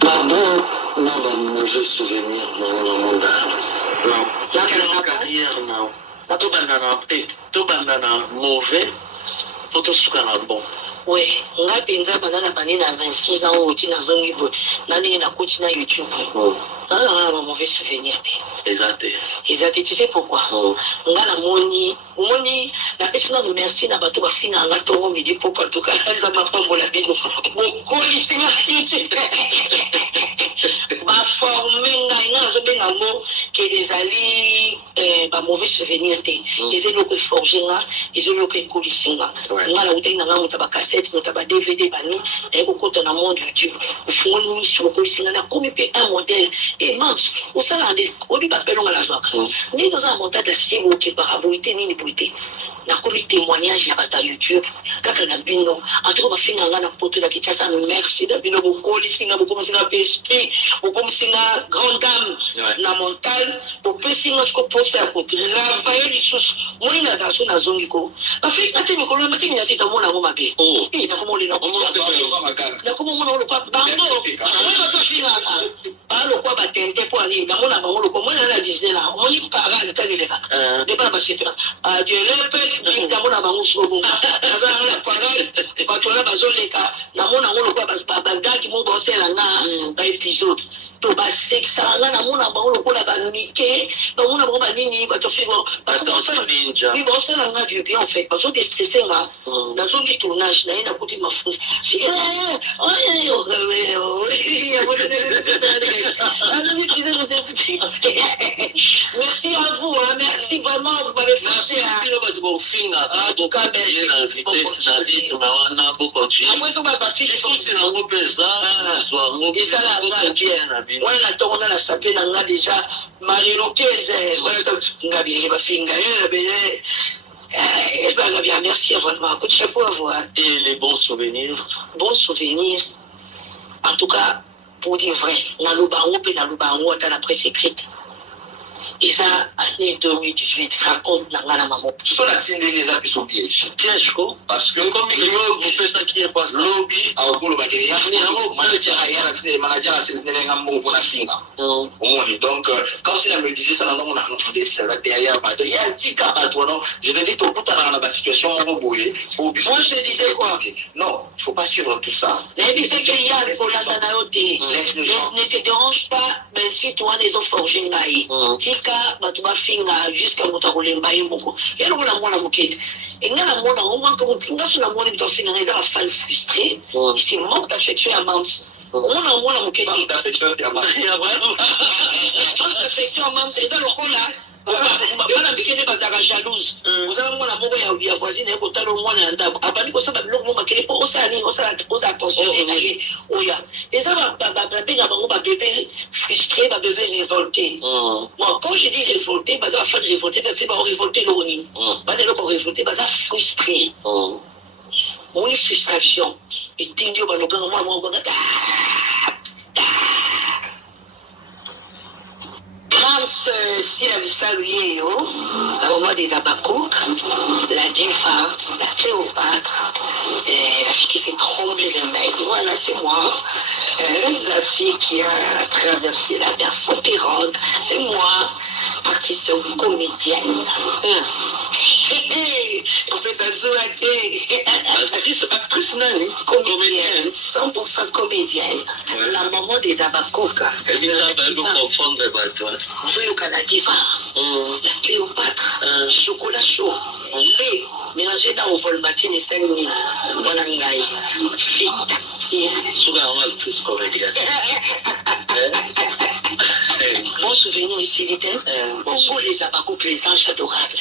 Pardon, non, dans mauvais souvenir, non, dans mon âme. Non. Là, c'est la carrière, non. Tout bandana mauvais, faut tout ce qu'on a bon. Oui, nga penza banana bani na 26 ans au tina zongi bo nani na coach na YouTube. Nga na mauvais souvenir te. Exact. Tu sais pourquoi? Nga na moni na pesina no merci na bato ba fina nga to midi pourquoi tout cas za ma pambola bino. Ko lisinga YouTube. Ba former nga zo benga mo que des ali ba mauvais souvenir te. Les éloquents forger nga, les éloquents colisinga. Nga na utena nga mutaba mutaba DVD bani et kokota na monde YouTube ufungoni mission kolisina na komi pe un modèle et mams usala ande obi ba pelonga la joie ni dans un montage d'assier qui paraboité ni boité na komi témoignage ya bata YouTube kaka na bino entre ba finga nga na poto da kitasa merci da bino kokolisinga bokomisinga PSP bokomisinga grande dame na montagne bokomisinga sko poster à côté la vaille lisusu moni na daso na zongi ko ba fi ate mikolo mati ni ati tamona ngoma be na kumoli na kumoli na kumoli kwa bango wewe to finga balo kwa batente po ani na mona bango ko mona na Disney na moni para na tanileka de pas passer à Dieu le peuple na mona bango sobo za na parole ba tola bazoleka na mona ngolo kwa bandaki mo bosela na ba épisode to ba sexa na mona bango ko la banike ba mona bango banini ba to figo ba to ça ninja ni bosela na du bien en fait parce que stressé là dans son tournage na ina kuti mafuta merci à vous hein, merci vraiment vous m'avez fait merci vraiment. Coup de chapeau à vous. Et les bons souvenirs. Bons souvenirs. En tout cas, pour dire vrai, dans le baron et dans le baron, dans la presse écrite. Et ça, année 2018, raconte dans la maman. Ce sont la tine des appuis au piège. Piège, quoi. Parce que comme vous faites ça qui est pas ça. Lobby, à Okolo Bagay, manager à Yana, manager à Sénégal, pour la finga. Donc, quand il me disait ça, on a demandé ça derrière, il y a un petit cas à toi, non? Je te dis, tout dans la situation, on va bouger. Moi, je te disais quoi? Non, il ne faut pas suivre tout ça. Mais c'est qu'il y a des Polandanaoté. Ne te dérange pas, mais si toi, les autres forgés, bato bafinga jusqu'à motakolemba ye moko yalo na mwana mokete enga na mwana ngoma ko pinga so na mwana bitofinga ngeza ba fan frustré c'est manque d'affection ya mams mwana mokete d'affection ya mams d'affection ya mams eza lokola bana bikene bazaka jalouse ozala mwana moko ya voisine ekotala mwana ya ndako abandi kosala biloko mo makele mpo osala nini osa attention enage oya eza babenga bango babebe frustré babebe révolté bon quand je dis révolté baza bafan révolté parce que baorévolté eloko nini bana eloko barévolté baza frustré moni frustration etindi oyo balobanga mwana moko banga Mams, si la vista lui la maman des Abakouk, la diva, la Cléopâtre, la fille qui fait trembler le mec, voilà c'est moi. La fille qui a traversé la mer sans pirogue, c'est moi. Artiste comédienne. On fait ça sous la tête. Actrice nani? Comédienne, 100% comédienne. La maman des Abakouk. Elle vient de confondre les bateaux. Le Canada, la Cléopâtre, chocolat chaud, lait, mélangé dans le vol matin et 5 minutes. Voilà, vite. Souvent, on a le plus comédien. Bon souvenir ici, beaucoup les Abakouk, les anges adorables.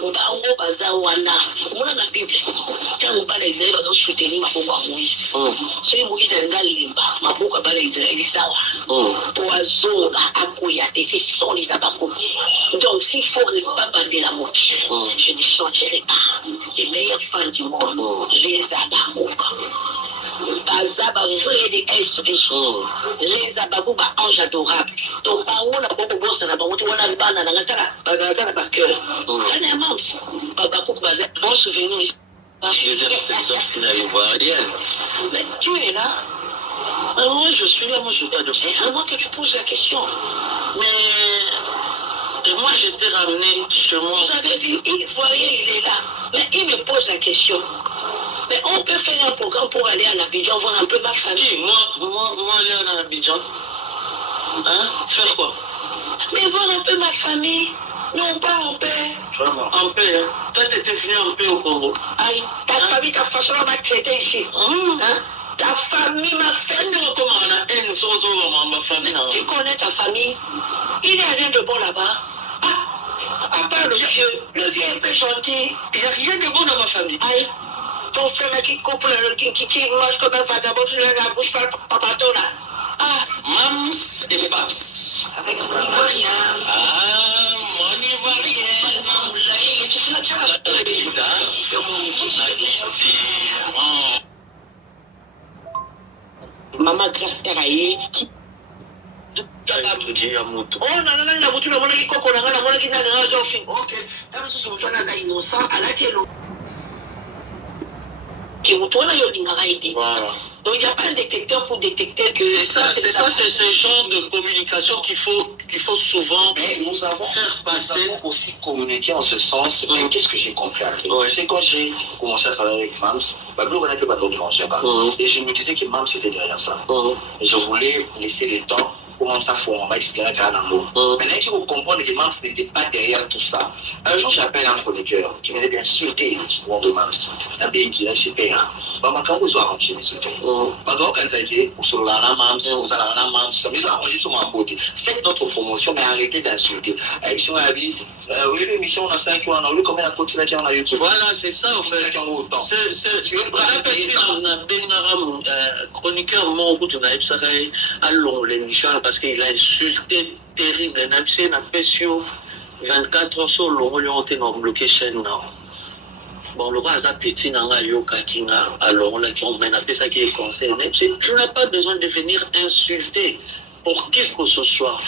Bango bazawana, on a la Bible. Quand on parle d'Israël, on doit soutenir ma boca Moïse. C'est Moïse a limba, ma boca parle d'Israël, oiseau à Kouyate, ce sont les Abakouk. Donc s'il faut ne pas bander la mort, je ne changerai pas. Les meilleurs fans du monde, les Abakouk. Bazaba vrai des esprits. Les Abakouk, anges adorables. Donc par où on a beaucoup bossé, on a beaucoup de bana, on a gagné par cœur. Bon souvenir. Deuxième section finale ivoirienne. Mais tu es là. Moi, je suis là, moi, je dois de ça. C'est à moi que tu poses la question. Mais moi, j'étais ramené chez moi. Vous avez vu, il voyait, il est là. Mais il me pose la question. Mais on peut faire un programme pour aller à Abidjan, voir un peu ma famille. Moi, aller à Abidjan. Hein? Faire quoi? Mais voir un peu ma famille. Non, pas en paix. En paix, hein? Toi, tu étais venu en paix au Congo. Aïe, ta famille, ta façon m'a traité ici. Hein? Ta famille m'a fait. Tu connais ta famille? Il n'y a rien de bon là-bas. À part le vieux un peu gentil. Il n'y a rien de bon dans ma famille. Aïe, ton frère qui coupe, qui mange comme un vagabond, tu la bouche par papato là. Mams et Paps. Avec mon Ivoirien. Mon Ivoirien. Tu sais la tchara. Maman grâce Eraye qui oh non na mutu na mona kiko na ngana mona kina na zofi okay kama sisi mtu anaza innocent alatielo qui mutu na yo linga raidi donc il n'y a pas un détecteur pour détecter que c'est ce genre de communication qu'il faut souvent mais nous avons passer aussi communiqué en ce sens. Mais qu'est-ce que j'ai compris avec c'est quand j'ai commencé à travailler avec Mams, on a fait pas de et je me disais que Mams était derrière ça. Et je voulais laisser le temps. Comment ça faut, on va expliquer ça dans l'eau. Maintenant, il faut comprendre que Mams n'était pas derrière tout ça. Un jour, j'appelle un chroniqueur qui m'avait insulté souvent de Mams. Un bien qui l'a chez Péa. Quand vous avez arrangé, m'insulter. Quand vous avez sur la Mams, vous avez la Mams, mais arrangé sur ma beauté. Faites notre promotion, mais arrêtez d'insulter. Si on a dit, oui, l'émission, on a 5 ans, on a vu combien de continué qui en a eu. Voilà, c'est ça, en fait. C'est chroniqueur, mon goût, on a eu ça à long, l'émission. Parce qu'il a insulté terrible. Il a fait sur 24 heures sur le rôle de bloqué chaîne. Bon, le roi a petit nanga yoka kinga. Alors, là, on m'a appelé ça qui est concerné. Tu n'as pas besoin de venir insulter pour qui que ce soit.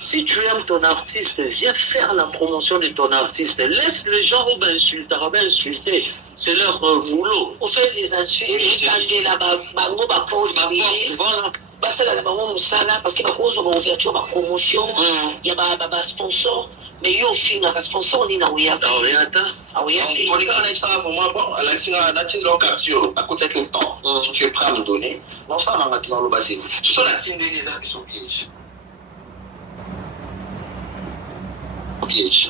Si tu aimes ton artiste, viens faire la promotion de ton artiste. Laisse les gens insulter. C'est leur boulot. On fait des insultes, et là-bas, voilà. Basala la bango musala parce que bakozo ba ouverture ba promotion ya ba sponsor mais yo finga ka sponsor ni na oya on est en ça pour moi bon la finga na tin lo capture à côté de temps si tu es prêt à me donner non ça na maintenant le bâtiment ce sont la tin des amis sont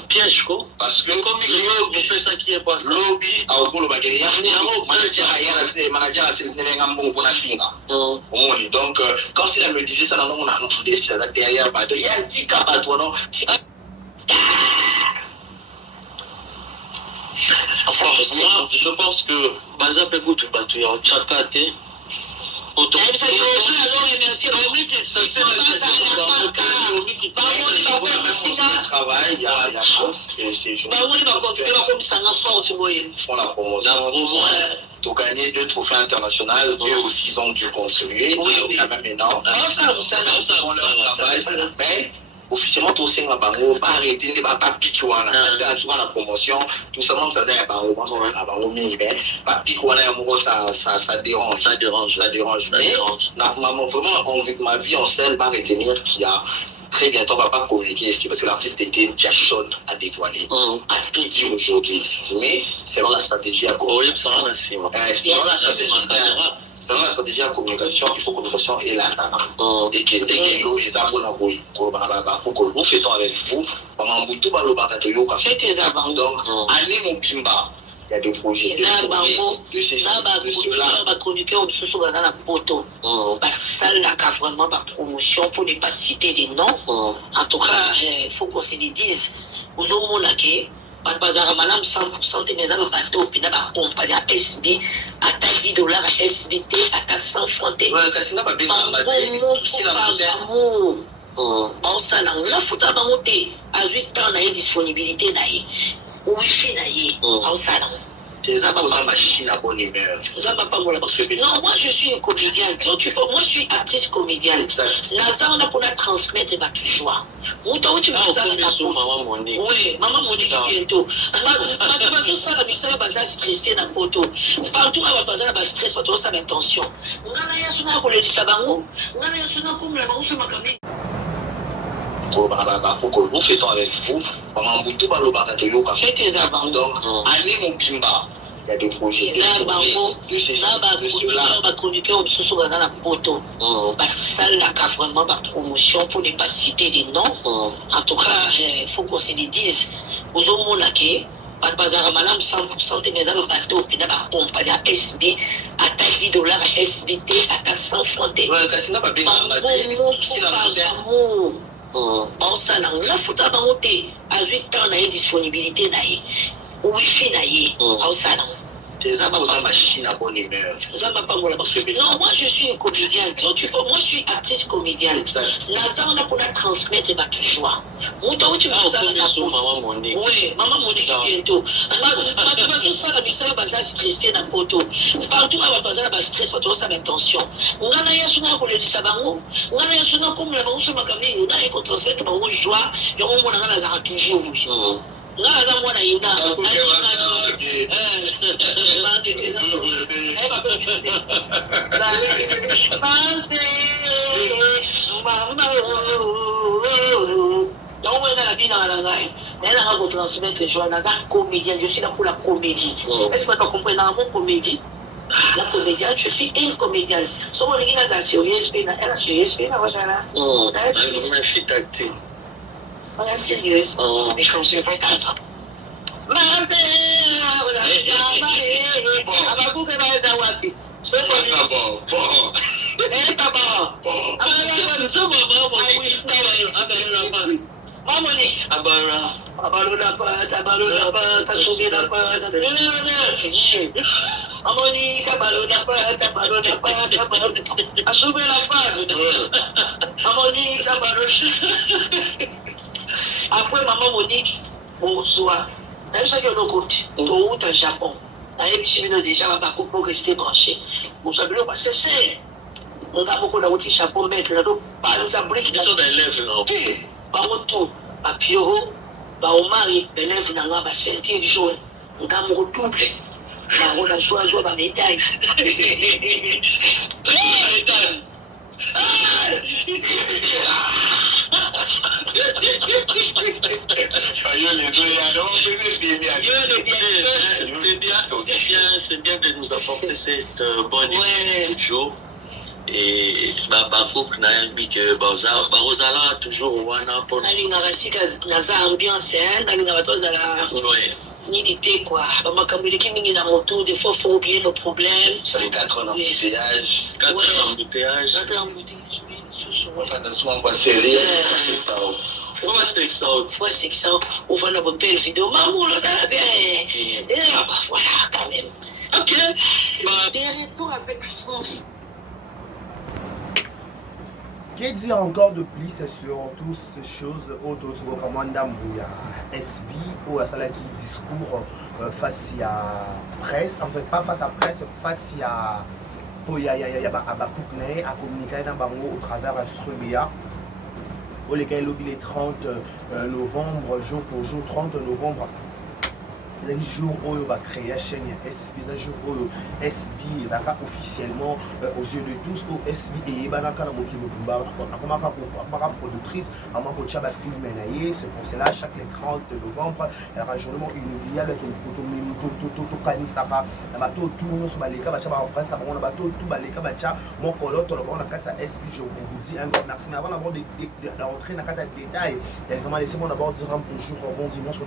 piège quoi parce que comme il fait ça qui est pas ça lobby a okolo ba gere manager a c'est ne ngambo pour la finga donc quand il me disait ça non on a des ça derrière bah il y a un petit cap à toi non moi je pense que Bazap écoute battu en Tchakate pour gagner 2 trophées internationaux, eux aussi ils ont dû contribuer, c'est quand même énorme. Mais officiellement tout ça pas arrêter ne pas piquer la promotion tout simplement ça n'est pas pas piquer ça dérange mais normalement vraiment ma vie en scène va retenir qu'il y a très bientôt on va pas communiquer ici parce que l'artiste était Jackson à dévoiler à tout dire aujourd'hui mais selon la stratégie à selon la stratégie de communication, il faut que communication est là. Et que les gens ils ont nous faisons avec vous, faites tes avant. Donc, allez mon pimba. Il y a des projets de cela. Chroniqueur de ce dans la photo. Parce que ça n'a qu'à vraiment par promotion pour ne pas citer des noms. En tout cas, il faut qu'on se le dise. Aux hommes bazara malam 100% de mes amis bateau puis na ba compagnie à SB à $10 à SBT à 100 francs ouais kasina ba bien on ça la photo ba monter à 8 ans na disponibilité na wifi na on ça machine à bonne humeur. Non, moi je suis une comédienne. Moi je suis actrice comédienne. Naza, on a pour la transmettre ma joie. Oui, maman Monique bientôt. Tout ça, la mission va stresser dans le poteau. Partout, on va passer à la stress, on va ça l'intention. On a rien sur la police à Bango. On a rien sur la comme la Bango sur ma caméra. Nous faisons avec vous. Maman Boutou, faites tes abandons. Donc, allez mon Pimba. Il y a des projets. Là, Bango, là, va chroniquer au dessous dans la poteau. Parce que ça, là, vraiment ma promotion pour ne pas citer des noms. En tout cas, il faut qu'on se le dise. Aux hommes, là, qui pas de bazar à madame 100% de mes amis bateau, puis d'abord compagnie à SB, à ta $10, à SBT, à ta 100 francs. C'est pas bien. Bon, ça, là, faut avoir monté à 8 ans, on a une disponibilité, au wifi, au salon. C'est une machine à bonne humeur. Non, moi je suis une comédienne. Moi je suis actrice comédienne. Naza, on a pour la transmettre ma joie. Oui, maman Monique bientôt. Tout ça, la mission va stresser dans le poteau. Partout, on va passer à la stress, on va ça l'intention. On a rien sur la police à Bango. On a rien sur la comme la Bango sur ma caméra. On a rien qu'on transmette ma joie. Et on a toujours. Là, moi, il y a je suis là pour la comédie. Est-ce que tu comprends mon comédie? La comédienne, je suis une comédienne. Si on regarde la série, elle a série, ma fille tactile. on est sérieux. Mais je suis pas d'accord. Après maman Monique, bonsoir. Dans chaque côté, tout au Japon. Dans déjà, on va pour rester branché. Vous savez, parce que c'est. On a beaucoup de chapeau mettre là, pas nous abrique. Ils sont des élèves, non? Par retour, à Pioro, par au mari, l'élève dans la ceinture jaune. On a mon double. On a choisi ma médaille. C'est bien de nous apporter cette bonne équipe jour. Et Bakouk n'a dit que Barozala toujours wana pour ambiance, unité quoi. Na moto, des fois faut oublier nos problèmes. Sur les 4 ans d'embouteillage. 4 ans d'embouteillage. Souvent, on va serrer. C'est ça. On va dans votre belle vidéo. Maman, ça va bien. Et voilà, quand même. Ok. Des retours avec France. Que dire encore de plus sur toutes ces choses autour de Commanda Mbouya SB ou à cela qui discours face à presse, en fait pas face à presse, face à Bakoukne, à communiquer dans Bango au travers Strubia. Au lesquels le 30 novembre, jour pour jour, 30 novembre. Les jours où on va créer la chaîne SB, les jours où SB est officiellement aux yeux de tous, où SB est productrice, à ma coach va filmer, c'est pour cela chaque 30 novembre, il y aura un journée inoubliable je vous dis un grand merci. Mais avant d'entrer dans le détail, laissez-moi d'abord dire un bonjour, bon dimanche,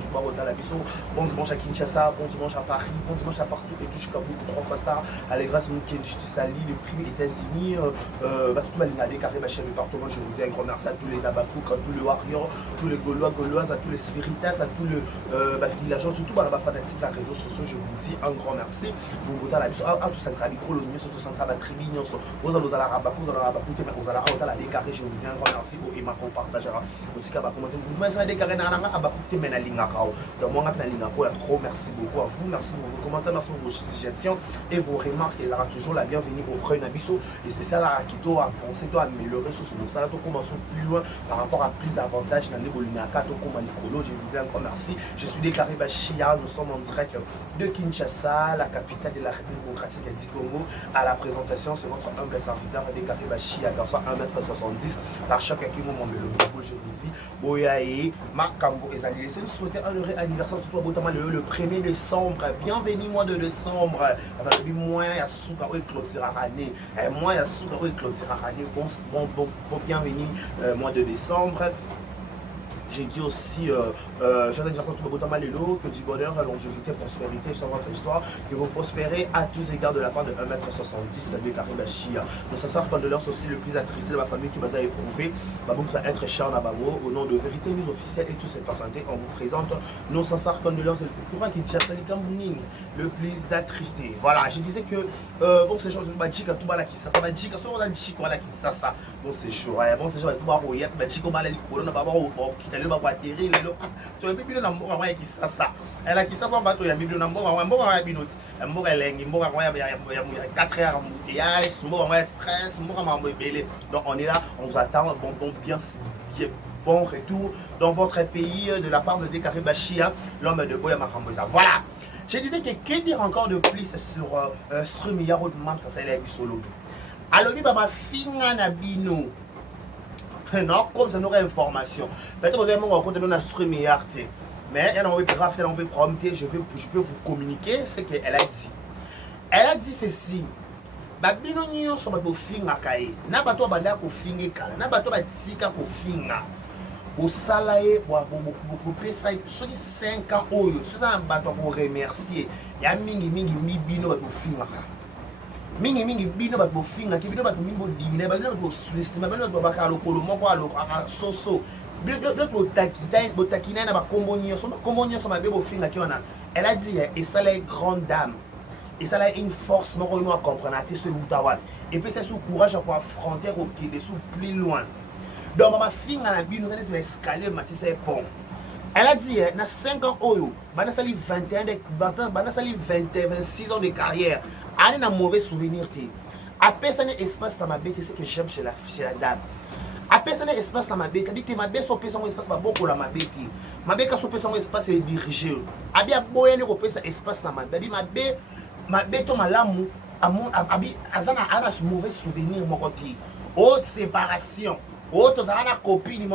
bon dimanche à Kinshasa, bon dimanche à Paris, bon dimanche à partout et tout jusqu'à beaucoup 3 fois star. Allez, grâce à Mouken, je te salue, les prix États-Unis, tout Malinade, carré, chez le département. Je vous dis un grand merci à tous les Abakouk, à tous les Warriors, tous les Gaulois, Gauloises, à tous les Spiritas, à tous les villageois, tout le fanatique, les réseaux sociaux. Je vous dis un grand merci. Vous goûtez à la mission, à tout ça, ça va colonier, surtout sans ça va très mignon. Vous allez à la Rabakou, vous allez à la Rabakou, vous allez à la décarré. Je vous dis un grand merci au Emako partagera. Au Tika Bakou, mais ça décarré, n'a pas Abakou, mais na Lingakao. Donc, moi, on a Lingako, gros merci beaucoup à vous. Merci pour vos commentaires, merci pour vos suggestions et vos remarques. Il y aura toujours la bienvenue auprès d'un Nabiso. Et c'est ça là qui doit avancer, doit améliorer sur ce ça là, commençons plus loin par rapport à plus d'avantages dans les Bolinaka, comme Nicolo. Je vous dis encore merci. Je suis des Caribachia, nous sommes en direct de Kinshasa, la capitale de la République démocratique du Congo. À la présentation, c'est votre humble serviteur des Caribachia, garçon 1m70 par chaque qui moment je vous dis, Boyae, Makambo et Zali. Je souhaite un heureux anniversaire le 1er décembre. Bienvenue mois de décembre. Moi, il y a Souka ou Clotira Rane. Moi, il y a Souka ou Clotira Rane. Bon, bienvenue mois de décembre. J'ai dit aussi, que du bonheur, longévité, prospérité sur votre histoire, que vous prospérez à tous égards de la part de 1m70 de Caribachia. Nos sincères condoléances aussi le plus attristé de ma famille qui m'a éprouvé. Babou va être cher en Abamo. Au nom de Vérité News officielle et tous ces personnalités, on vous présente nos sincères condoléances et le plus courant qui le plus attristé. Voilà, je disais que bon, c'est genre de Badjika, tout bala qui ça, ça Badjika, soit on a dit quoi là qui ça, ça. Bon, c'est chaud, bon, c'est genre de tout bala, Badjika, on va aller on n'a pas voir le batterie tu as bibi na mboka qui ça elle qui ça son bateau ya bibi na mboka ya binoti mboka lengi mboka ya 4 heures embouteillage mboka stress mboka mambo ebele. Donc on est là, on vous attend bien bon retour dans votre pays de la part de Caribachia, l'homme de Boya Makamboza. Voilà. Je disais que dire encore de plus sur Strumia Rodman, ça c'est la solo. Alors lui baba finga na bino. Non, comme ça nous aurait information. Peut-être que vous avez mon compte de notre streamer. Mais elle a envie de grave, elle a envie de prompter. Je peux vous communiquer ce qu'elle a dit. Elle a dit ceci. Babino nyo so babo finga kae. Na bato banda ko finga kala. Na bato batika ko finga. Au salaire pour pesa sur 5 ans oyo. So ça bato ko remercier. Ya mingi mibino babo finga kala. Mingi bino bat bo finga ki bino bat mimbo dimine ba bino bo sustime ba bino ba ka lokolo moko alo soso bino bo takina na ba kombonio so ma bebo finga ki ona. Elle a dit et ça la grande dame et ça la une force moko mo comprendre à ce utawa et puis c'est sous courage pour affronter au pied dessous plus loin. Donc ma finga na bino na escalier matisse pont. Elle a dit na 5 ans oyo bana sali 26 ans de carrière. Elle a un mauvais souvenir. Après ça, espace dans ma bête, c'est ce que j'aime chez la dame. Après ça, espace dans ma bête, elle dit que ma bête, son espace, beaucoup la ma bête. Ma bête, son espace est dirigé. Elle dit que espace dans ma bête. Ma bête, ma l'amour, elle a un mauvais souvenir. Oh, séparation. Oh, tu as une copine.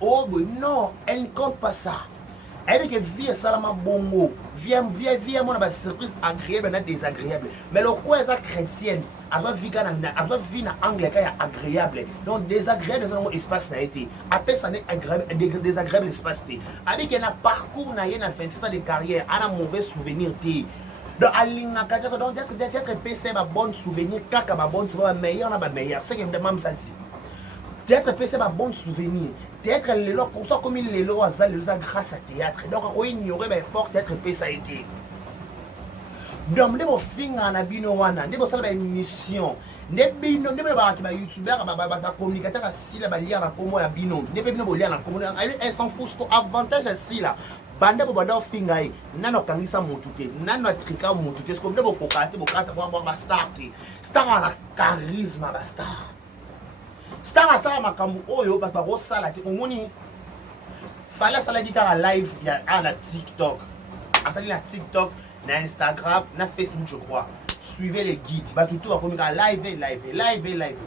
Oh, non, elle ne compte pas ça. Elle dit que vie salama bongo, vie mon ba surprise agréable et désagréable. Mais le quoi est chrétienne, azo vie na anglais est agréable. Donc désagréable dans mon espace n'a été. Après ça n'est agréable désagréable espace té. Avec un parcours na yena 26 ans de carrière, a un mauvais souvenir té. Donc alinga kaka donc d'être PC ba bon souvenir, kaka ba bon souvenir meilleur na ba meilleur. C'est que même ça dit. D'être PC ba bon souvenir. Théâtre les lots comme il les lots grâce à théâtre. Donc on ignorait mais fort d'être PC ça a été. Donc les finga na bino wana, les ça ba émission. Les bino les ba ki ba youtubeur ba communicateur assis la ba lire na komo la bino. Les bino bo lire na komo elle s'en fout ce avantage assis là. Banda bo banda finga e nano kangisa mutu te nano trika mutu te ce ko bo kokate bo kata bo ba star te. Star a charisme ba star. Star asala makambu oyo ba ko sala te omoni fala sala guitare live ya na TikTok. Asali na TikTok, na Instagram, na Facebook je crois. Suivez les guides. Ba tout va comme live.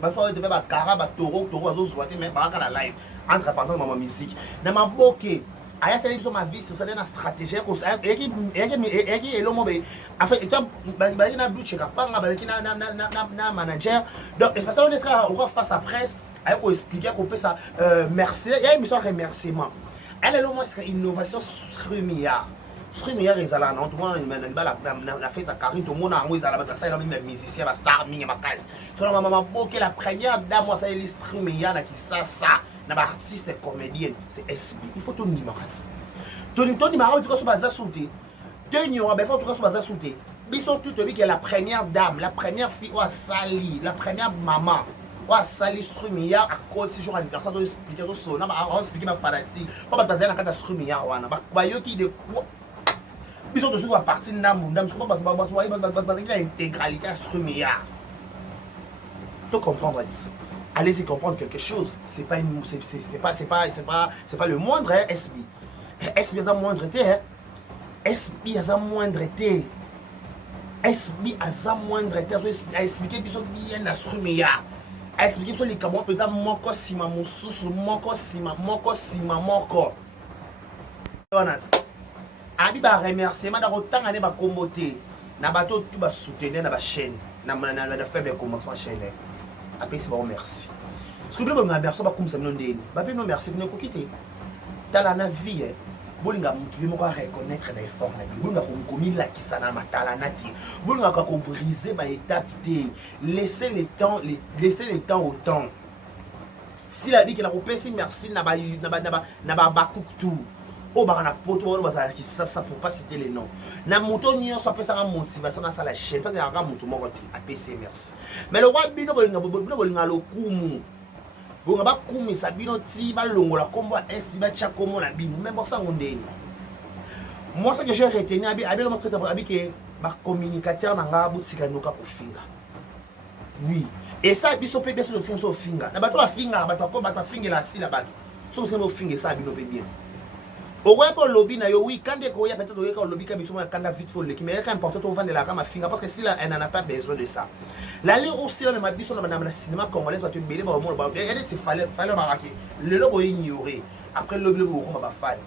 Ba so de ba kara ba toro azo zoate mais ba ka live. Entre parenthèses maman musique. Na ma boke aya sala biso ma vie c'est ça na stratégie ko eki elomobe en fait étant ba na douche ka panga ba na manager. Donc c'est parce que on va face à presse elle faut expliquer qu'on peut ça merci il y a une mission remerciement. Elle est le moins innovation Strumia ezala na tout monde na fait sa carrière tout monde en ezala ba ça même musicien ba star mingi makasi. So maman boke la première dame moi ça est Strumia na qui ça na ba artiste comédienne c'est SB. Il faut tout numéroter. Tony Mara tu so baza sauter. Tony on ba faut tout so baza sauter. Biso tout bi que la première dame, la première fille au sali, la première maman wa sali Strumia à côté jour anniversaire to expliquer to sona ba expliquer ba farati pas ba bazana kata Strumia wana ba yoki de Biso to sur partie ndambu ndam c'est pas parce que l'intégralité à Strumia. Tu comprendre ici. Allez-y comprendre quelque chose. C'est pas le moindre hein, SB. SB a moindre été hein. SB a moindre été. SB a moindre été. A expliqué biso bien à Strumia. A expliqué biso les camons peut-être moko sima mususu moko sima moko. Abi ba remerciement da rotanga ne ba kombote na bato tu ba soutenir na ba chaîne na faire bien commencement chaîne après c'est bon merci ce que vous me merci ba comme ça non ndeni ba pe non merci ne ko quitter tala na vie bolinga mutu mo ko reconnaître na effort na bi bolinga ko komila kisana matala na ti bolinga ko briser ba étape te laisser le temps au temps si la vie que la repesi merci na ba tout oh bah on a poto on va qui ça pour pas citer les noms na moto nyo so pesa nga motivation na sala chaîne parce que nga moto moko a PC merci mais le roi bino bolinga lokumu bonga ba kumi sa bino ti ba longola kombo SB ba tcha komo na bino même pour ça ngondeni moi ce que j'ai retenu abi le montre abi que ba communicateur na nga butika noka ko finga oui et ça biso pe biso de so finga na bato ba finga bato ko bato finga la si la bato so so finga ça bino pe bien. Au pour lobby na yo oui quand des koya peut-être au ka lobby ka biso ma kanda vite folle qui mais est important to vendre la kama finga parce que si là elle n'en a pas besoin de ça. L'aller aussi là même biso na na cinéma congolais va te belé ba mo ba il fallait baraki le logo ignorer après le logo ko ba fan.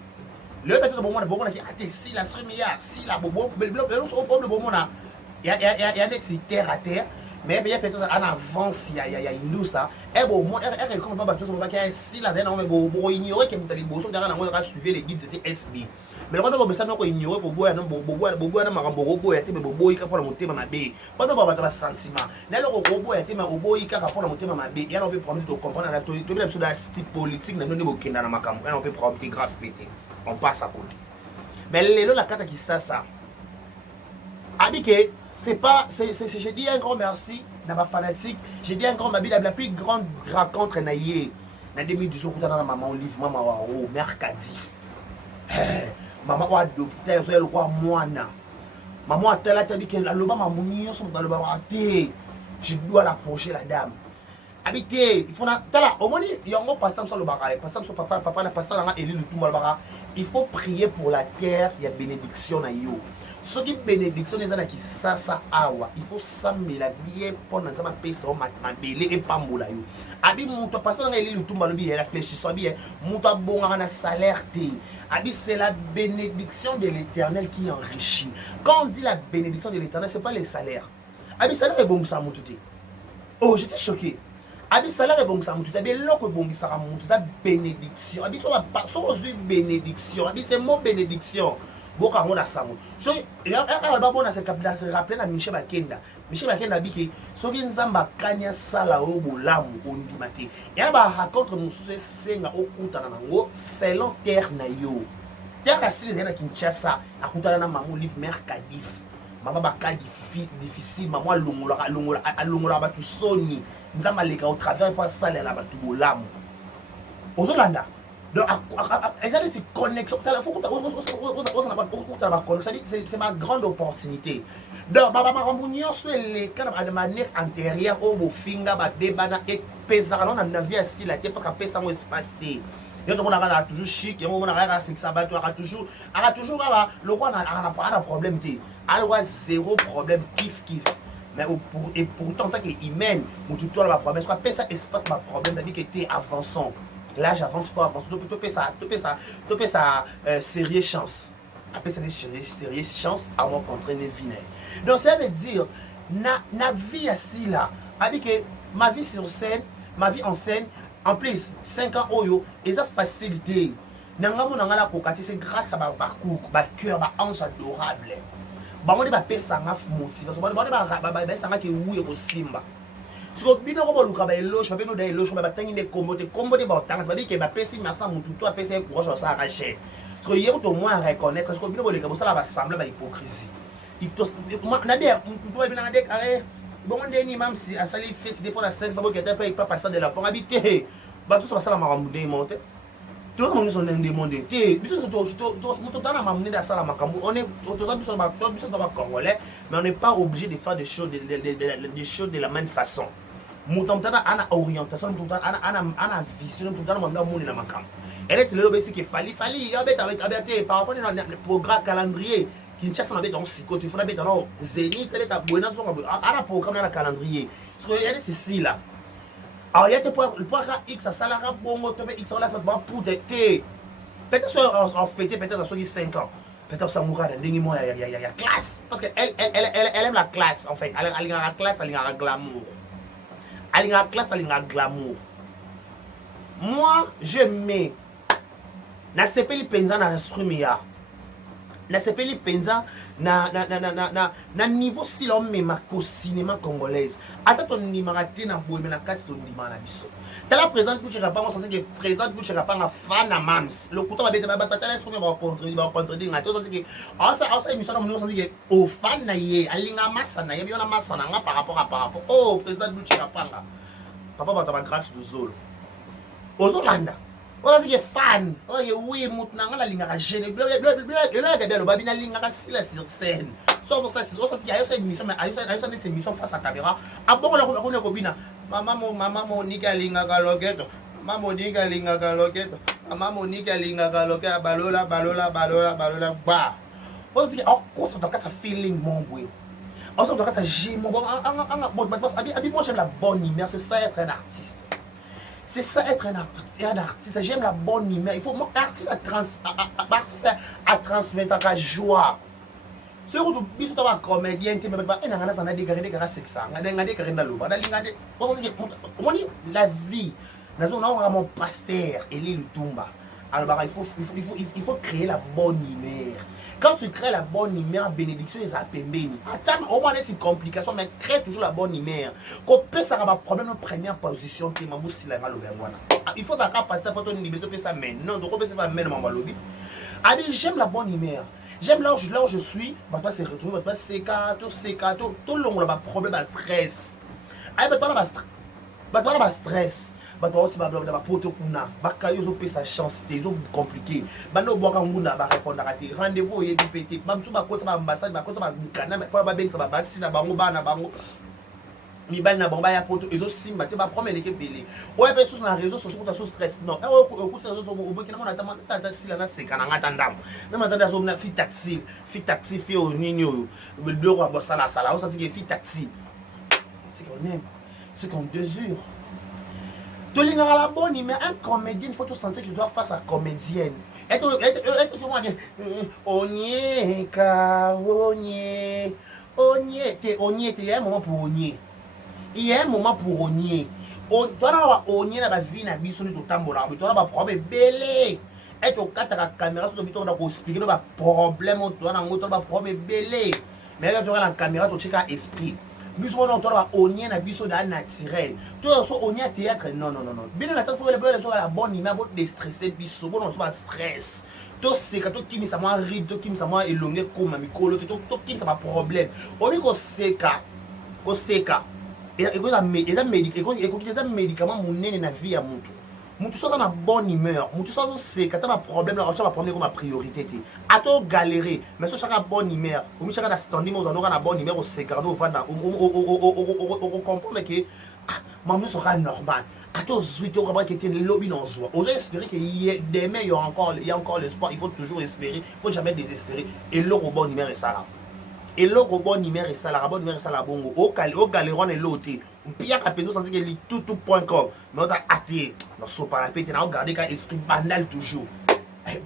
Le peut-être bon mo na ki ate si la Strumia si la bobo le au de bon na il y a des terre à terre mais bien peut-être en avance il y a une ça et bon moi elle comme pas tout ça pas qu'il si la non mais bon ignorer que mutali boso derrière on va suivre les guides c'était SB mais quand on va ça non ignorer bobo na bobo na makambo bobo ya te bobo ika pour monter mabe quand on va ba sentiment na le bobo ya te ma bobo ika pour monter mabe il y a on peut prendre de comprendre la to bien sur la style politique na non bokenda na makambo on peut prendre grave pété on passe à côté mais le la carte qui ça Abike, je dis un grand merci à ma fanatique, je dis un grand merci la plus grande rencontre na yé. Na 2018 quand na maman Olive, maman wa o mercadif. Maman wa adopter so le roi moana. Maman a tellement dit que la loba mamouni sont dans le babaté. Je dois l'approcher la dame. Habité, il faut na tala au moins yongo passam sur le baraye, passam sur papa na pasteur na élu le tout mal bara. Il faut prier pour la terre, il y a bénédiction na yo. Ce qui bénédiction les qui ça awa, il faut s'améliorer bien pour dans ma paix ça ma belé et pambola yo. Abi muto pasteur na élu le tout mal bien réfléchir so bien, muto bon na salaire té. Abi c'est la bénédiction de l'Éternel qui enrichit. Quand on dit la bénédiction de l'Éternel, c'est pas les salaires. Abi salaire est bon ça muto té. Oh, j'étais choqué. Abi salaire est bon ça mutu tabi loko bon ça mutu ta bénédiction abi to ba so bénédiction abi c'est mot bénédiction boka ngona samu so ba bona se kapila se rappeler na Michel Bakenda biki so ki nzamba kanya sala o bolamu ondimate ya ba raconte musu senga okutana nango selon terre na yo terre asili na Kinshasa akutana na mamu livre mercadif mama baka difficile maman longola batu soni nzamba leka au travers pas salaire la batu bolamu ozolanda donc elle dit connexion c'est ma grande opportunité donc baba makambo so les kana de manière antérieure au bofinga ba debana et pesara non na vie assis la tête pas pesa mo espace té et donc on a toujours chic et on a c'est que ça bateau a toujours le roi n'a pas de problème té alors zéro problème kiff mais et pourtant tant qu'il mène mon tout la promesse quoi pesa espace ma problème d'avis que t'es avançant là j'avance faut avancer tu peux ça sérieux chance après ça des sérieux chance à rencontrer les vinaigres donc ça veut dire na vie assis là avec que ma vie sur scène ma vie en scène en plus 5 ans oyo et ça facilité nanga mona ngala kokati c'est grâce à ma parcours ma cœur ma hanche adorable bango ba pesa nga motivation bango ba sanga ke wuye ko simba so bino ko boluka ba eloge ba bino da eloge ba tangi ne kombote ba tanga ba bi ke ba pesi merci mutu to pesa courage ça raché so hier to moi reconnaître so bino boleka bosala ba sembler ba hypocrisie il faut na bien to ba bina déclarer bon ndeni même si asali fête dépôt la scène ba ko pas passer de la fond habité ba tout ça la marambu monter tout le monde est demandé. Congolais, mais on n'est pas obligé de faire des choses de la même façon. Moutamtana ana orientation, moutamtana ana vision, moutamtana manda moni na makam. Et là c'est le lobby qui fali avec par rapport au programme calendrier qui chasse on avait dans psycho, il faut mettre dans zénith, c'est ta buena son ana programme dans calendrier. Ce que c'est ici là. Alors il y a le point X ça salara bongo tombe X là ça va pour t'aider. Peut-être en fêter peut-être dans 5 ans. Peut-être ça mourra dans dernier mois il y a classe parce que elle aime la classe en fait. Elle a la classe, elle a la glamour. Elle a la classe, elle a glamour. Moi, je mets na sepeli penza na instrumia. Na sepeli penza na niveau si l'homme mema ko cinéma congolaise. Ata ton nimarate na boime na kati ton ndima na biso. Tala président Boucher Rapanga sensé que président Boucher Rapanga fan na mams. Le couteau va beta batala instrument va contredire na to sensé que asa émission na mo sensé que o fan na ye alinga massa na ye biona massa na nga par rapport oh président Boucher Rapanga. Papa va ta grâce de Zolo. Ozolanda. On dit que fan. Oh oui, moutna nga la linga ka gêner. Le là le babi na linga ka sila sur scène. Sauf ça c'est aussi qu'il y a une émission mais ayusa cette émission face à caméra. A bon la ko bina. Maman Monica linga ka loketo. Maman Monica linga ka loketo. Maman Monica linga ka loketo balola ba. On dit oh quoi ça dans ça feeling mon boy. On se doit j'ai mon bon abi moi j'aime la bonne humeur, c'est ça être un artiste. C'est ça être un artiste. J'aime la bonne humeur. Il faut mon artiste à transmettre la joie. Ce que tu dis un comédien tu me pas et nangana ça na dégarder gara sexa. Ngade kare na loba. Na lingade. On dit la vie. Nazo na on mon pasteur Eli Lutumba. Alors il faut créer la bonne humeur. Quand tu crées la bonne humeur, bénédiction est à pembeni. Attends, au moins c'est une complication, mais crée toujours la bonne humeur. Quand peut ça va problème en première position qui m'a boussi la malobengwana. Il faut ta capacité pour ton liberté ça maintenant. Donc on peut pas maintenant mon lobby. Ah bien j'aime la bonne humeur. J'aime là où je suis, bah toi c'est retrouvé, bah toi c'est tout le long là problème à stress. Ah bah toi là stress. Bah toi tu vas dans poto kuna ba kayo zo pe sa chance te zo compliqué ba no boka nguna ba répondre à tes rendez-vous et dipété ba mtu ba ko ba ambassade ba ko ba kana ba ba benga ba basi na bango bana bango mi bal na bomba ya poto ezo simba te ba promets l'équipe belé ouais pe sous na réseau sociaux ta sous stress non écoute ça zo au boki na mona ta sila na seka na ngata ndam na matanda zo na fi taxi fi au ninyo le bureau à bossa la sala on sent que fi taxi c'est qu'on aime c'est qu'on désire. Tu as la bonne humeur, un comédien, il faut tout sentir qu'il doit face à comédienne. Et tu vas dire, onye, il y a un moment pour onye. Il y a un moment pour onye. Tu as onye dans la vie, dans la vie, tu as un problème belé. Et tu as la caméra, tu as expliquer le problème, tu as un problème belé. Mais quand tu as la caméra, tu as l'esprit. Nous sommes on y a biso d'un naturel. Tout ça on y a théâtre non. Bien la tête faut la bonne image pour déstresser biso bon on soit stress. Tout c'est quand tout qui me ça moi ride, tout qui me ça moi élongé comme mikolo, tout qui me ça pas problème. On est ko seka. Et les médicaments monene na vie à mutu. Mutu ça na bonne humeur. Mutu ça c'est quand tu as problème là, tu vas prendre comme priorité. À toi galérer, mais ça chaque bonne humeur. Ou chaque standing aux on a bonne humeur au sécardo vanda. On comprendre que maman sera normal. À toi zuite on va que tu le lobby dans soi. On espérer que demain il y a encore l'espoir, il faut toujours espérer, il faut jamais désespérer et l'eau bonne humeur est ça là. Et l'eau bonne humeur est ça la bonne humeur est ça la bongo. Au galéron et l'autre. Pia kapendo sentir que li tout.com mais on a athée non so pas la pété na regarder ka esprit banal toujours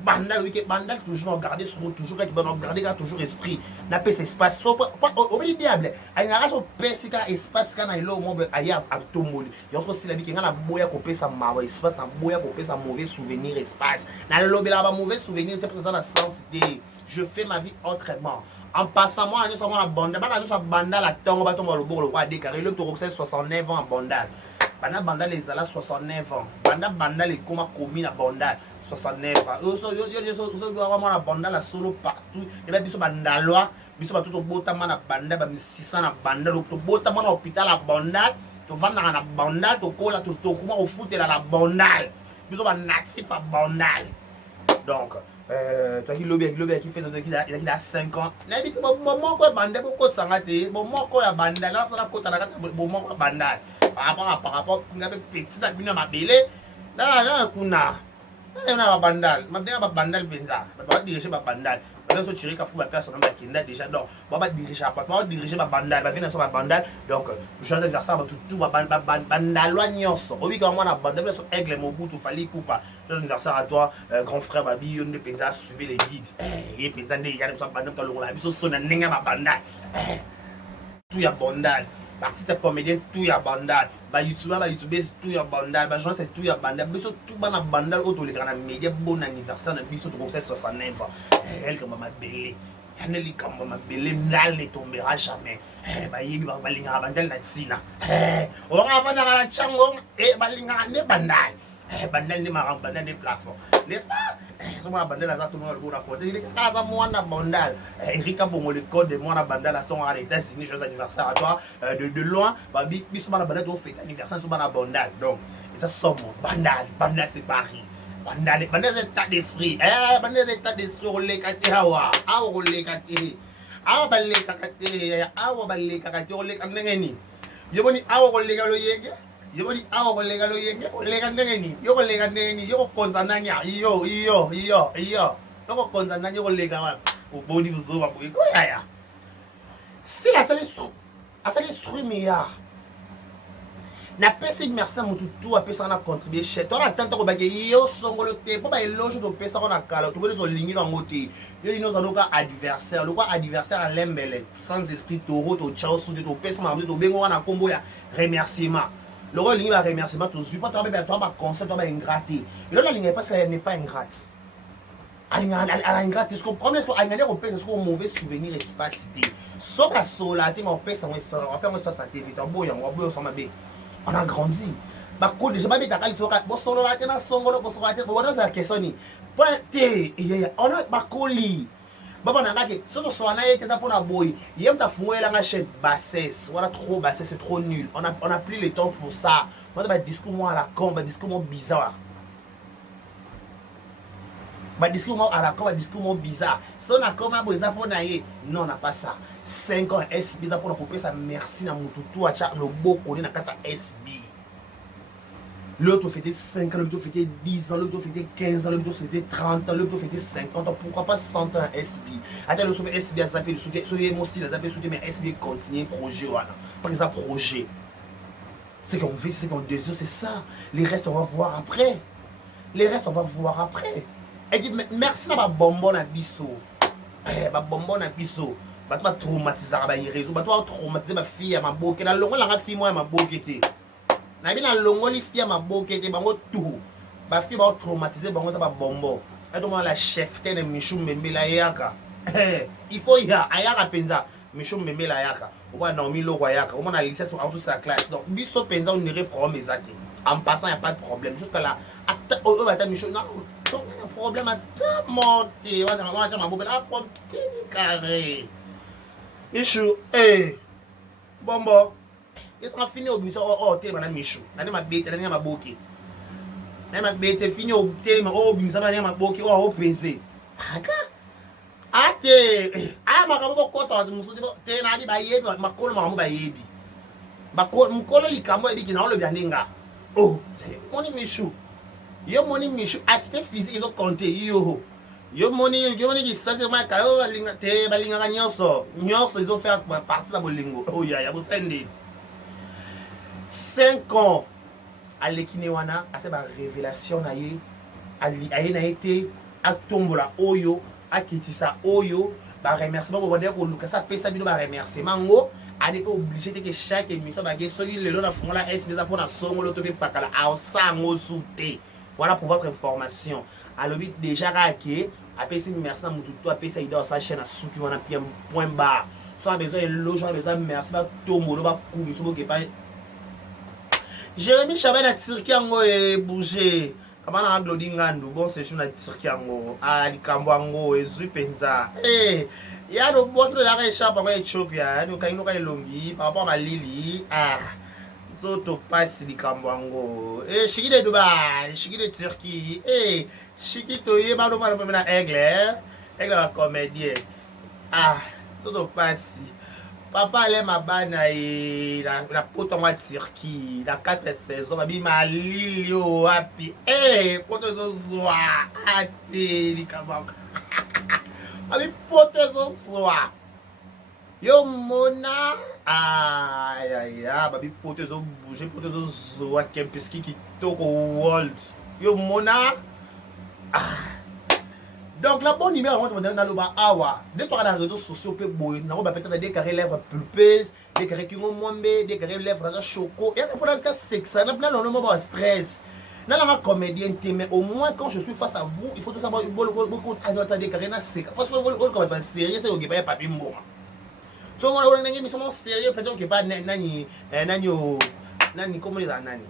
banal oui que banal toujours regarder toujours que bon regarder ka toujours esprit na pe espace so au milieu diable ay na raso pesi ka espace kana ilo mo aya atomoli yo ko sila bi ke ngana boya ko pesa mawa espace na boya ko pesa mauvais souvenir espace na lobe la ba mauvais souvenir te présent la sensité je fais ma vie autrement. En passant, moi, je suis en bandal. Je suis en bandal à Tongo, je suis en bandal à décarrer. Le tour 69 ans en bandal. Bandal bandal les ala 69 ans. Bandal les comment commis à bandal 69 ans. Je suis vraiment en bandal à solo partout. Et bien, je suis bandalois. Je suis tout au beau temps à bandal. Je suis 600 à bandal. Au beau temps à l'hôpital à bandal. Tu vas dans la bandal. Tu colles tout comment au foot et à la bandal. biso ba natif à bandal. Donc toi qui lobby qui fait il a 5 ans. Na bi bon moko bandal ko tsangate, bon moko ya bandal na tona kota na kata bon moko bandal. Par rapport ngabe petit na bino mabele. Na kuna. Na bandal, mabdenga ba bandal benza. Ba diriger ba bandal. Ba so tirer ka fu ba personne ba kinda déjà donc ba diriger ba diriger ba bandal, ba venir sur ba bandal. Donc je suis en train de faire ça tout ba bandal nyonso. Obi ka mwana bandal so aigle Mobutu fali coupa. Je suis en train de faire ça à toi grand frère Babi yon de penza suivez les guides. Et penza ndé ya so bandal ka longola biso so na ninga ba bandal. Tout ya bandal. Artiste comédien tout ya bandal. Ba youtuber tout ya bandal, ba journaliste tout ya bandal, biso tout bana bandal auto le grand média bon anniversaire na biso to 69 ans. Elle comme ma belle. Elle comme ma belle nal ne tombera jamais. Ba yebi ba balinga bandal na tsina. On va vendre la chango et balinga ne bandal. Bandal ne mara bandal de plafond. N'est-ce pas? Soma bandal za tout le monde raconter. Il est casa mwana bandal. Erika bongo le code de mwana bandal à son à États-Unis joyeux anniversaire à toi de loin. Ba biso bana bandal to fête anniversaire so bana bandal. Donc, ça somme bandal c'est Paris. Bandal c'est état d'esprit. Bandal c'est état d'esprit on les kati hawa. On les kati. Balle kakati. Balle kakati on les kanengeni. Yoboni on les galo yenge. Yoboni awo lega lo yenge lega ndengeni yoko lega ndengeni yoko konza nanya iyo yoko konza nanya yoko lega wa uboni buzoba bwiko yaya si la sale suri meilleur na pesa merci na mututu a pesa na contribuer chez toi attends ko bage yo songolo te po ba eloge to pesa ko na kala to bole zo lingi na ngote yo ino zanoka adversaire le quoi adversaire à lembele sans esprit toro to chao su to pesa ma to bengo na kombo ya remerciement. Le rôle va remerciement tout suite. Toi, tu vas concept, tu vas ingrater. Et là, la ligne parce qu'elle n'est pas ingrate. Elle est ingrate. Est-ce qu'on prend les animaux au pays, est-ce qu'on mauvais souvenir espacité. Sauf à solater, on paie son espace. On va faire un espace à TV. On a grandi. Bah, quand déjà, tu as dit, bon, solo la tête, songolo, bon, solo la tête, bon, c'est la question. Pointé, on a ma colis. Baba nangaki soto soana yeke za pona boy yem ta fungwela nga chef bassesse voilà trop bassesse c'est trop nul on a plus le temps pour ça moi ba discours moi à la con ba discours moi bizarre ba discours moi à la con ba discours moi bizarre so na koma boy za pona ye non na pas ça 5 ans SB za pona couper ça merci na mututu acha no boko na kata SB. L'autre fêtait 5 ans, l'autre fêtait 10 ans, l'autre fêtait 15 ans, l'autre fêtait 30 ans, l'autre fêtait 50 ans. Pourquoi pas 100 ans SB? Attends, le soutien SB a zappé, le soutien aussi, a zappé, le soutien, mais SB continue projet. Voilà. Par exemple, projet. Ce qu'on veut, ce qu'on désire, c'est ça. Les restes, on va voir après. Les restes, on va voir après. Elle dit, merci à ma bonbonne à bisso. Ma bonbonne à bisso. Tu vas traumatiser ma réseau. Tu vas traumatiser ma fille à ma bouquet. La longue, la fille, moi, à ma bouquet. Na bina longo li fia maboke te bango tout ba fi ba traumatiser bango ça ba bombo et donc la chef de Michou Mbembela yaka il faut ya ayaka penza Michou Mbembela yaka on va Naomi Loko yaka on a lycée sur sa classe donc biso penza on irait problème exact en passant il y a pas de problème jusqu'à là on va Michou non donc il y a un problème à monter on va dire maboke là pour petit carré Michou bombo. Qu'est-ce qu'on finit au mission t'es madame Michou nani ma bête nani ma boki nani ma bête fini au t'es ma mission nani ma boki pesé ma kabo ko sa musu te nani ba yebi makolo ma ba yebi mkolo likambo ebi kina olo byaninga moni Michou yo moni Michou aspect physique ils ont compté yo moni qui ça c'est moi ka balinga te balinga nyonso ils ont fait partie de bolingo ya bo sende 5 ans à l'Ekinewana, à cette révélation, à été à Tombola Oyo, à Kitisa Oyo, bah remerciement pour dire que Lucas a payé ça du remerciement, à n'est pas obligé que chaque émission, bah le long de fond là, est déjà pour la songo l'automne pas qu'à la sang sauté. Voilà pour votre information. À l'objet déjà raqué, à payer merci à Moututo, à payer ça dans sa chaîne à soutien, on a pris un point bas. Soit besoin de logement, besoin de merci, bah Tombola, bah Koubi, ce qui est pas. Jérémy Chabin a tiré ango et bougé. Comment on a glodi ngando bon c'est sur la tiré ango à likambo et zupenza. Il y a le bois de la réchappe à Éthiopie, nous quand nous longi par rapport à Lili Soto passe Likambwango. Chiki de Dubaï, Chiki de Turquie. Chiki Toye, Bado Mana Aigle. Aigle la comédien. Soto passe. Papa allait ma banne la pote en Turquie. La 4 saisons. Ma bille ma lilio happy. Pote zo zoa. Ate Likambwango. Ma bille pote zo zoa. Yo mona babi pote zo bouger pote zo zoa kempiski ki toko world yo mona donc la bonne numéro on dans le bas awa de toi dans les réseaux sociaux pe boy na ba peut-être des carrés lèvres pulpeuses des carrés qui ont mombe des carrés lèvres à choco et pour le cas sexe ça n'a pas le moment stress dans la comédienne mais au moins quand je suis face à vous il faut tout savoir beaucoup des carrés na sexe parce que vous comme pas sérieux c'est au pas papi mbo. So on est sont sérieux peut-être que pas nani comment les nani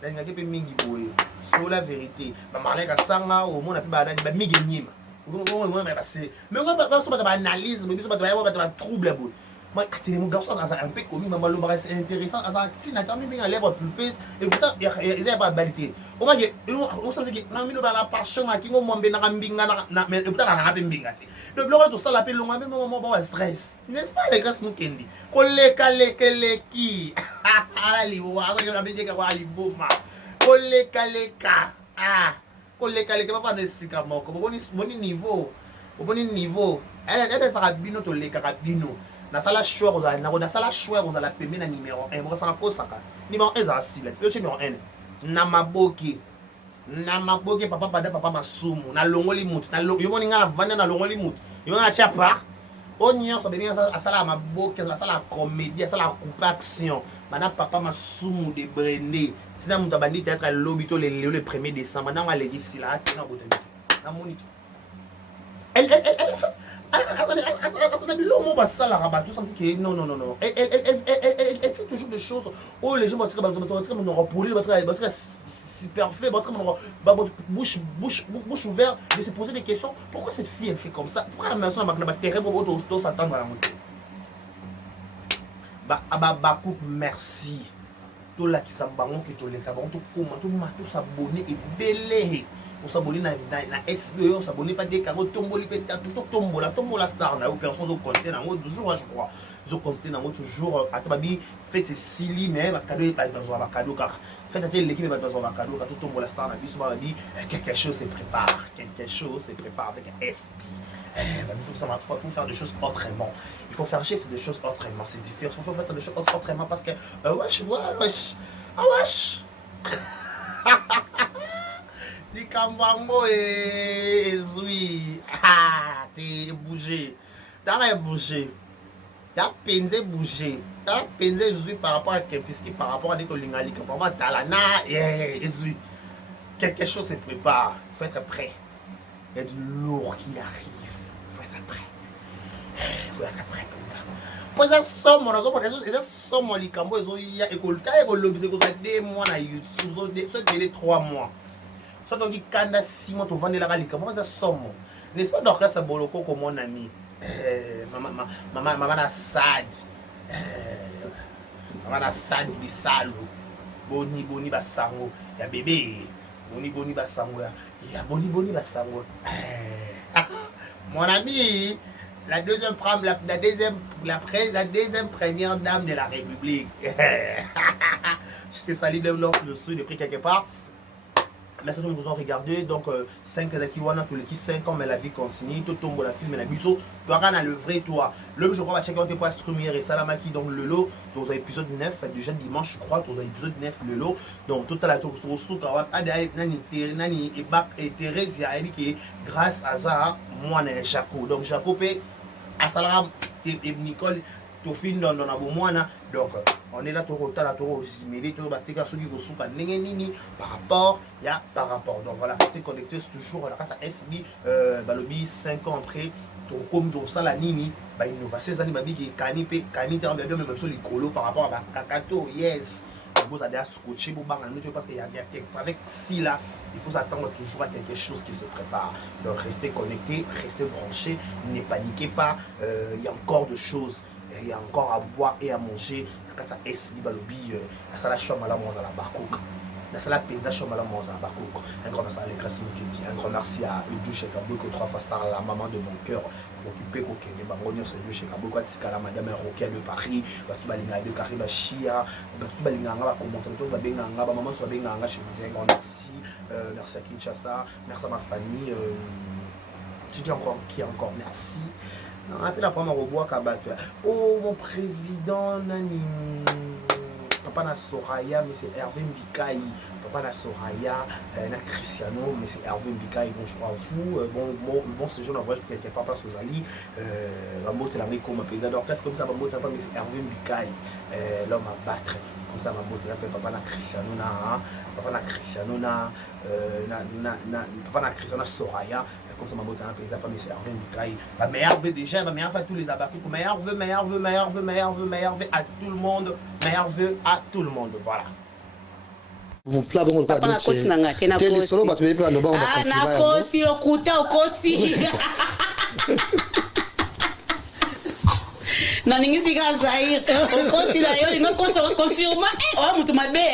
nani ke mingi boye so la vérité ba maleka sanga au monde ba nani ba mingi nyima on mais c'est mais on pas ba analyse mais ba trouble boye moi mon garçon ça un peu connu mais le c'est intéressant ça tina quand même bien lèvres pulpeuses et pourtant il y a pas balité on va on sent que na mino dans la passion qui ngo mombe na mbinga na mais pourtant na mbinga te le bloc tout ça la pelle longa même moment bon stress n'est-ce pas les gars mukendi koleka lekeleki ali wa yo na bideka wa liboma koleka leka koleka leka pas de sika moko boni niveau elle ça rabino to leka rabino na sala choix na sala choix on la pembe na numéro 1 on ça kosaka numéro 1 za silence le numéro 1 na maboki papa pada papa masumu na longoli mutu na yo moni nga na vanda na longoli mutu yo na chapa onyo so bien ça sala maboki ça sala comédie ça la coupe action mana papa masumu de Brendé sina mutu bandi être lobito le 1er décembre na nga legi sila na bote na moni elle non. Elle fait toujours des choses. Oh, les gens vont être super fait, bouche ouverte, de se poser des questions. Pourquoi cette fille elle fait comme ça? Pourquoi la maison n'a pas terrain pour s'attendre à la moitié? Merci. Tout là qui s'abonne, qui tout les cabons, tout comment, tout s'abonner et belé. On s'abonne na SBE, on s'abonne pas des carottes, tomboli peta, tout tombola star na personne au conseil na moi toujours je crois. Zo conseil na moi toujours atababi fait c'est silly mais ba cadeau pas besoin ba cadeau car fait à l'équipe pas besoin ba cadeau car tout tombola star na biso ba dit quelque chose se prépare avec SP. Il faut faire des choses autrement. Il faut faire juste des choses autrement, c'est différent. Il faut faire des choses autrement parce que wesh. Likambwango ezui t'es bougé t'as bougé t'as bougé zui par rapport à Kempiski par rapport à Nikolingali par rapport à Talana ezui quelque chose se prépare, faut être prêt. Il y a du lourd qui arrive, faut être prêt pour ça somme on a likambo ezoya ekolta ekolobi ko 2 mois na YouTube so télé 3 mois. Ça donc il kanda 6 mois to vendre la rali comment ça somme n'est-ce pas donc ça boloko comme mon ami maman na sad di salo boni basango ya bébé boni basango ya boni basango mon ami la deuxième première dame de la République. Je te salue le sud de prix quelque part. Merci de nous ont regardé. Donc 5 Zakiwana tous les 5 ans mais la vie continue. Tout tombe la film et la biso. Tu as le vrai toi. Le je crois que chacun te passe Strumière et Salamaki donc le lot dans l'épisode 9 déjà dimanche je crois dans l'épisode 9 le lot. Donc tout à la tour sous nani et Thérèse ya qui grâce à ça moi na Jaco. Donc Jaco pe à Salam et Nicole Tofine dans la bomwana. Donc on est là tout retard là tout similé tout bateka ceux qui vous soupa nini par rapport. Donc voilà, restez connectés toujours la carte SB balobi 5 ans après comme dans ça la nini ba innovation zani babi qui kani te bien même sur les colo par rapport à Kakato yes vous allez à scotcher vous bang parce qu'il y a avec si là il faut s'attendre toujours à quelque chose qui se prépare. Donc restez connectés, restez branchés, ne paniquez pas, il y a encore de choses. il y a encore à boire et à manger. Quand ça est balobi, ça la chambre là, à la barcoque. Dans la pizza, je suis malade, un grand merci à l'éclaircie Mukedi, un grand merci à Edu Chekabouko, 3 fois star, la maman de mon cœur, occupé Kokene, Bangonio, c'est Edu Chekabouko, Tika, la madame Rokia de Paris, Batubalinga de Kariba Chia, Batubalinga, commentateur, Babenganga, maman soit Benganga, je vous dis un grand merci, merci à Kinshasa, merci à ma famille, tu dis encore qui encore merci. Non, après la première rebois Kabato. Oh, mon président, Nani. Papa na Soraya, mais c'est Hervé Mbikaï. Papa na Soraya, na Cristiano, mais c'est Hervé Mbikaï. Bon, je crois à vous. Bon, ce jour, on voyage quelque part place aux Ali. Mambo, tu l'as mis comme un pays d'orchestre, comme ça, Mambo, tu n'as pas, mais c'est Hervé Mbikaï. L'homme à battre. Comme ça, Mambo, tu l'appelles Papa na Cristiano, Papa na Cristiano, Papa na Cristiano Soraya. Comme ça, Mambo, tu n'as pas, mais c'est Hervé Mbikaï. Mais Hervé déjà, mais Hervé à tous les abattus. Mais Hervé à tout le monde. Merveilleux à tout le monde, voilà. Mon plat bon pas na kosi na ngate na kosi solo ba tu plan ba on na kosi okuta okosi na ningisi ka Zaire okosi la yo ngo kosi confirma o mutu mabe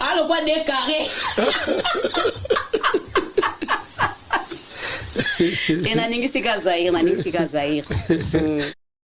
alo pas décarré na ningisi ka Zaire